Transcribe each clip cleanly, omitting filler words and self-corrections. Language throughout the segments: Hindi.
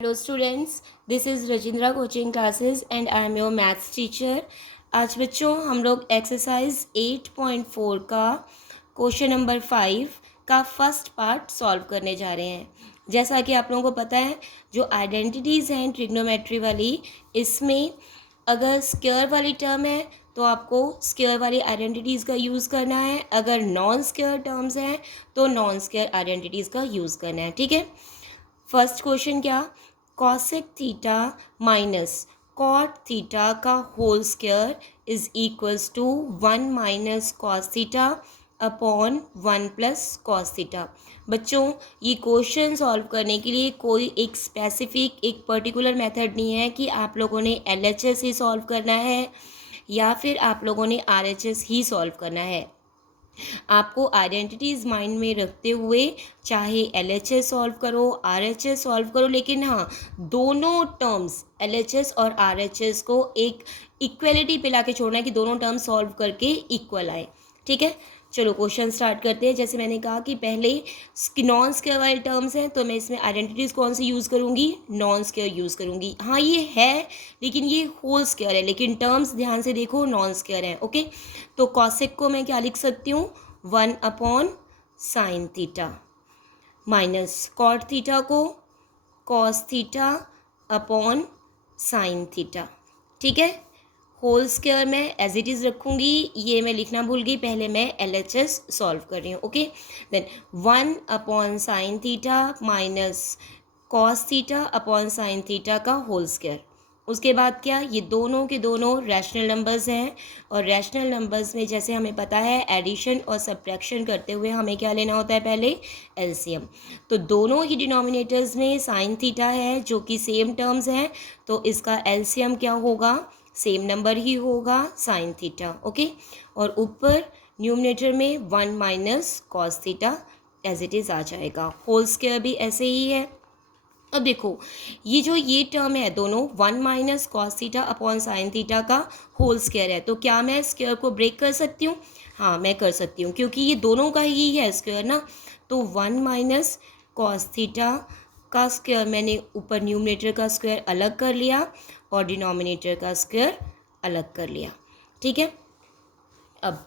Hello students, this is Rajindra coaching classes and I am your maths teacher. आज बच्चों हम लोग एक्सरसाइज 8.4 का क्वेश्चन नंबर 5 का फर्स्ट पार्ट सॉल्व करने जा रहे हैं। जैसा कि आप लोगों को पता है, जो आइडेंटिटीज़ हैं ट्रिग्नोमेट्री वाली, इसमें अगर स्क्वायर वाली टर्म है तो आपको स्क्वायर वाली आइडेंटिटीज़ का यूज़ करना है, अगर नॉन स्क्वायर टर्म्स हैं तो नॉन स्क्वायर आइडेंटिटीज़ का यूज़ करना है। ठीक है, फर्स्ट क्वेश्चन क्या, cosec theta minus cot theta का whole square is equals to 1 minus cos theta upon 1 plus cos theta. बच्चों, ये क्वेश्चन सॉल्व करने के लिए कोई एक स्पेसिफिक एक पर्टिकुलर मेथड नहीं है कि आप लोगों ने LHS ही सॉल्व करना है या फिर आप लोगों ने RHS ही सॉल्व करना है। आपको आइडेंटिटीज़ माइंड में रखते हुए चाहे LHS सॉल्व करो, RHS सॉल्व करो, लेकिन हाँ, दोनों टर्म्स LHS और RHS को एक इक्वलिटी पे लाके छोड़ना है कि दोनों टर्म्स सॉल्व करके इक्वल आए। ठीक है, चलो क्वेश्चन स्टार्ट करते हैं। जैसे मैंने कहा कि पहले नॉन स्क्वायर वाले टर्म्स हैं तो मैं इसमें आइडेंटिटीज़ कौन सी यूज़ करूँगी, नॉन स्क्वायर यूज़ करूँगी। हाँ, ये है लेकिन ये होल स्क्वायर है, लेकिन टर्म्स ध्यान से देखो नॉन स्क्वायर है। ओके, तो कॉसेक को मैं क्या लिख सकती हूँ, 1 upon sine theta, minus cot theta को cos theta upon sine theta. ठीक है, होल स्क्वायर में एज इट इज़ रखूँगी, ये मैं लिखना भूल गई, पहले मैं LHS सॉल्व कर रही हूँ। Okay, then 1 upon sine theta minus cos theta upon sine theta का होल स्क्वायर। उसके बाद क्या, ये दोनों के दोनों रैशनल नंबर्स हैं और रैशनल नंबर्स में जैसे हमें पता है एडिशन और सब्ट्रैक्शन करते हुए हमें क्या लेना होता है, पहले LCM। तो दोनों ही डिनोमिनेटर्स में साइन थीटा है जो कि सेम टर्म्स हैं, तो इसका LCM क्या होगा, सेम नंबर ही होगा, साइन थीटा। ओके, और ऊपर न्यूमिनेटर में 1 minus cos theta as it is आ जाएगा। होल स्क्वायर भी ऐसे ही है। अब देखो, ये टर्म है दोनों 1 minus cos theta upon sine theta का होल स्क्वायर है, तो क्या मैं स्क्वायर को ब्रेक कर सकती हूँ? हाँ, मैं कर सकती हूँ, क्योंकि ये दोनों का ही है स्क्वायर ना। तो 1 माइनस कॉस थीटा का स्क्वायर मैंने ऊपर न्यूमिनेटर का स्क्वायर अलग कर लिया और डिनोमिनेटर का स्क्वायर अलग कर लिया। ठीक है, अब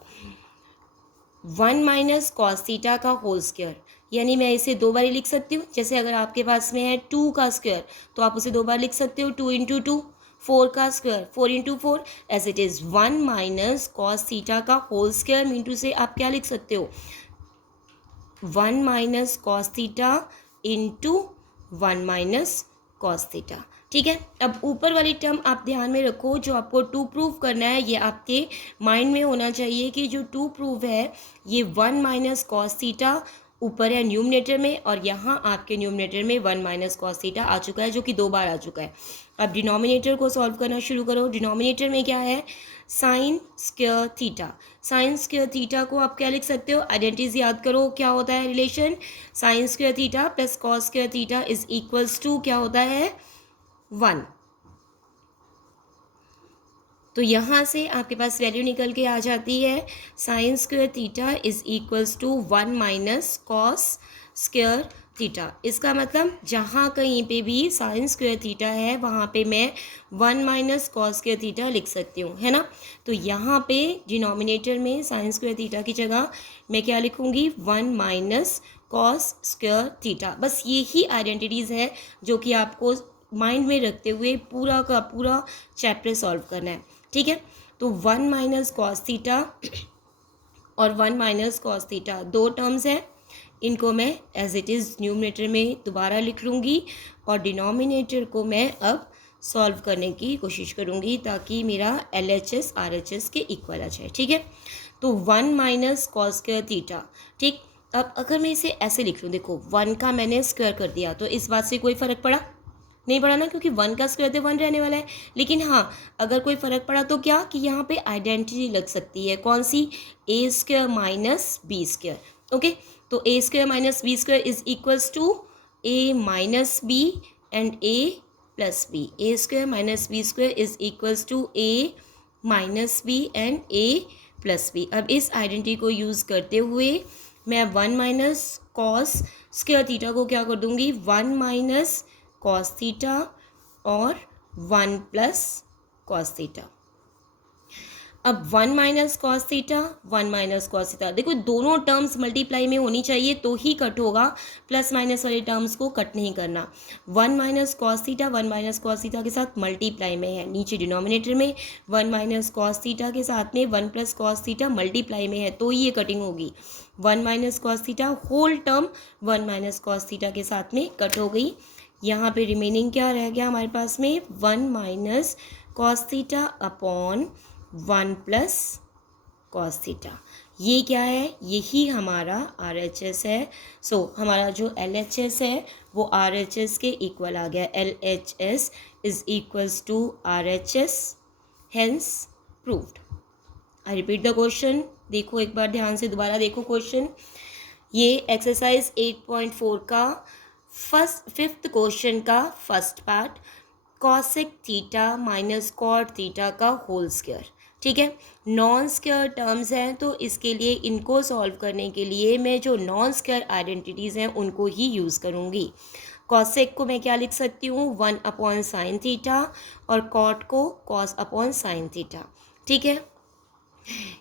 1 माइनस कॉस थीटा का होल स्क्वायर, यानी मैं इसे दो बार लिख सकती हूँ। जैसे अगर आपके पास में है 2 का स्क्वायर तो आप उसे दो बार लिख सकते हो, 2 इंटू 2। 4 का square 4 into 4, as it is 1 minus cos theta का होल स्क्वायर मीनटू से आप क्या लिख सकते हो, 1 minus cos theta into 1 minus cos theta. ठीक है, अब ऊपर वाली टर्म आप ध्यान में रखो, जो आपको 2 प्रूव करना है ये आपके माइंड में होना चाहिए कि जो 2 प्रूव है ये 1 माइनस कॉस थीटा ऊपर है न्यूमिनेटर में और यहाँ आपके न्यूमिनेटर में 1 माइनस कॉस थीटा आ चुका है, जो कि 2 बार आ चुका है। अब डिनोमिनेटर को सॉल्व करना शुरू करो। डिनोमिनेटर में क्या है, sine square theta. Sign square theta को आप क्या लिख सकते हो, आइडेंटिटीज याद करो, क्या होता है relation, sine square theta plus cos square theta is equals to क्या होता है, 1। तो यहाँ से आपके पास वैल्यू निकल के आ जाती है, sine square theta is equals to 1 minus cos square theta. इसका मतलब जहाँ कहीं पे भी साइन स्क्वायर थीटा है वहाँ पे मैं 1 माइनस कॉस स्क्वायर थीटा लिख सकती हूँ, है ना। तो यहाँ पे डिनोमिनेटर में साइन स्क्वायर थीटा की जगह मैं क्या लिखूँगी, 1 माइनस कॉस स्क्वायर थीटा। बस ये ही आइडेंटिटीज़ है जो कि आपको माइंड में रखते हुए पूरा का पूरा चैप्टर सॉल्व करना है। ठीक है, तो 1 माइनस कॉस थीटा और 1 माइनस कॉस थीटा दो टर्म्स हैं, इनको मैं एज इट इज़ न्यूमिनेटर में दोबारा लिख लूँगी और डिनोमिनेटर को मैं अब सॉल्व करने की कोशिश करूँगी ताकि मेरा LHS RHS के इक्वल आ जाए। ठीक है, तो 1 माइनस कॉस स्क्वायर थीटा। ठीक, अब अगर मैं इसे ऐसे लिख लूँ, देखो 1 का मैंने स्क्वायर कर दिया तो इस बात से कोई फ़र्क पड़ा नहीं पड़ा ना, क्योंकि 1 का स्क्वायर तो 1 रहने वाला है। लेकिन हाँ, अगर कोई फ़र्क पड़ा तो क्या, कि यहाँ पे आइडेंटिटी लग सकती है, कौन सी, a square minus b square. Okay, तो a square minus b square is equals to a minus b and a plus b. A square minus b square is equals to a minus b and a plus b. अब इस आइडेंटिटी को यूज़ करते हुए मैं 1 माइनस कॉस स्क्वायर थीटा को क्या कर दूंगी, 1 माइनस कॉस थीटा और 1 प्लस कॉस थीटा। अब 1 minus cos theta, 1 minus cos theta, देखो दोनों टर्म्स मल्टीप्लाई में होनी चाहिए तो ही कट होगा, प्लस माइनस वाले टर्म्स को कट नहीं करना। 1 minus cos theta 1 minus cos theta के साथ मल्टीप्लाई में है, नीचे डिनोमिनेटर में 1 माइनस कॉस थीटा के साथ में 1 प्लस कॉस थीटा मल्टीप्लाई में है तो ही ये कटिंग होगी। 1 minus cos theta whole term 1 minus cos theta के साथ में कट हो गई। यहाँ पे रिमेनिंग क्या रह गया हमारे पास में, 1 minus cos theta upon 1 plus cos theta. ये क्या है, यही हमारा RHS है। सो हमारा जो LHS है वो RHS के इक्वल आ गया, LHS is equals to RHS, hence proved. I repeat the question, देखो एक बार ध्यान से, दोबारा देखो क्वेश्चन। ये एक्सरसाइज 8.4 का फिफ्थ क्वेश्चन का first part, cosec theta minus cot theta का होल स्क्वायर। ठीक है, नॉन स्क्वायर टर्म्स हैं तो इसके लिए इनको सॉल्व करने के लिए मैं जो नॉन स्क्वायर आइडेंटिटीज़ हैं उनको ही यूज़ करूँगी। कॉसेक को मैं क्या लिख सकती हूँ, 1 अपॉन साइन थीटा, और कॉट को कॉस अपॉन साइन थीटा। ठीक है,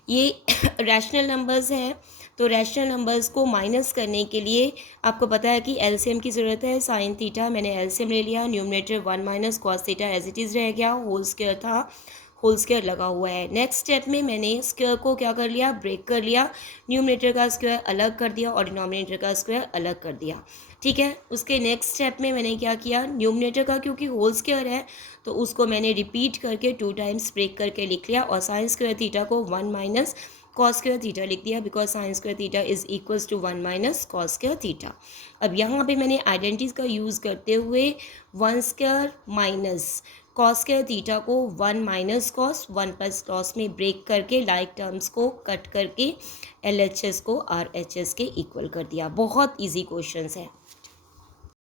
ये रैशनल नंबर्स हैं तो रैशनल नंबर्स को माइनस करने के लिए आपको पता है कि एलसीएम की ज़रूरत है। साइन थीटा मैंने एलसीएम ले लिया, numerator 1 minus cos theta as it is रह गया, होल स्क्वायर था, होल स्क्वायर लगा हुआ है। नेक्स्ट स्टेप में मैंने स्क्वायर को क्या कर लिया, ब्रेक कर लिया, न्यूमरेटर का स्क्वायर अलग कर दिया और डिनोमिनेटर का स्क्वायर अलग कर दिया। ठीक है, उसके नेक्स्ट स्टेप में मैंने क्या किया, न्यूमरेटर का क्योंकि होल स्क्वायर है तो उसको मैंने रिपीट करके 2 टाइम्स ब्रेक करके लिख लिया, और साइन स्क्वायर थीटा को 1 माइनस कॉस स्क्वायर थीटा लिख दिया, because sine square theta is equals to 1 minus cos square theta. अब यहाँ पे मैंने आइडेंटिटीज का यूज़ करते हुए 1 square minus cos square theta को 1 माइनस कॉस 1 प्लस कॉस में ब्रेक करके लाइक टर्म्स को कट करके LHS को RHS के इक्वल कर दिया। बहुत ईजी क्वेश्चन है।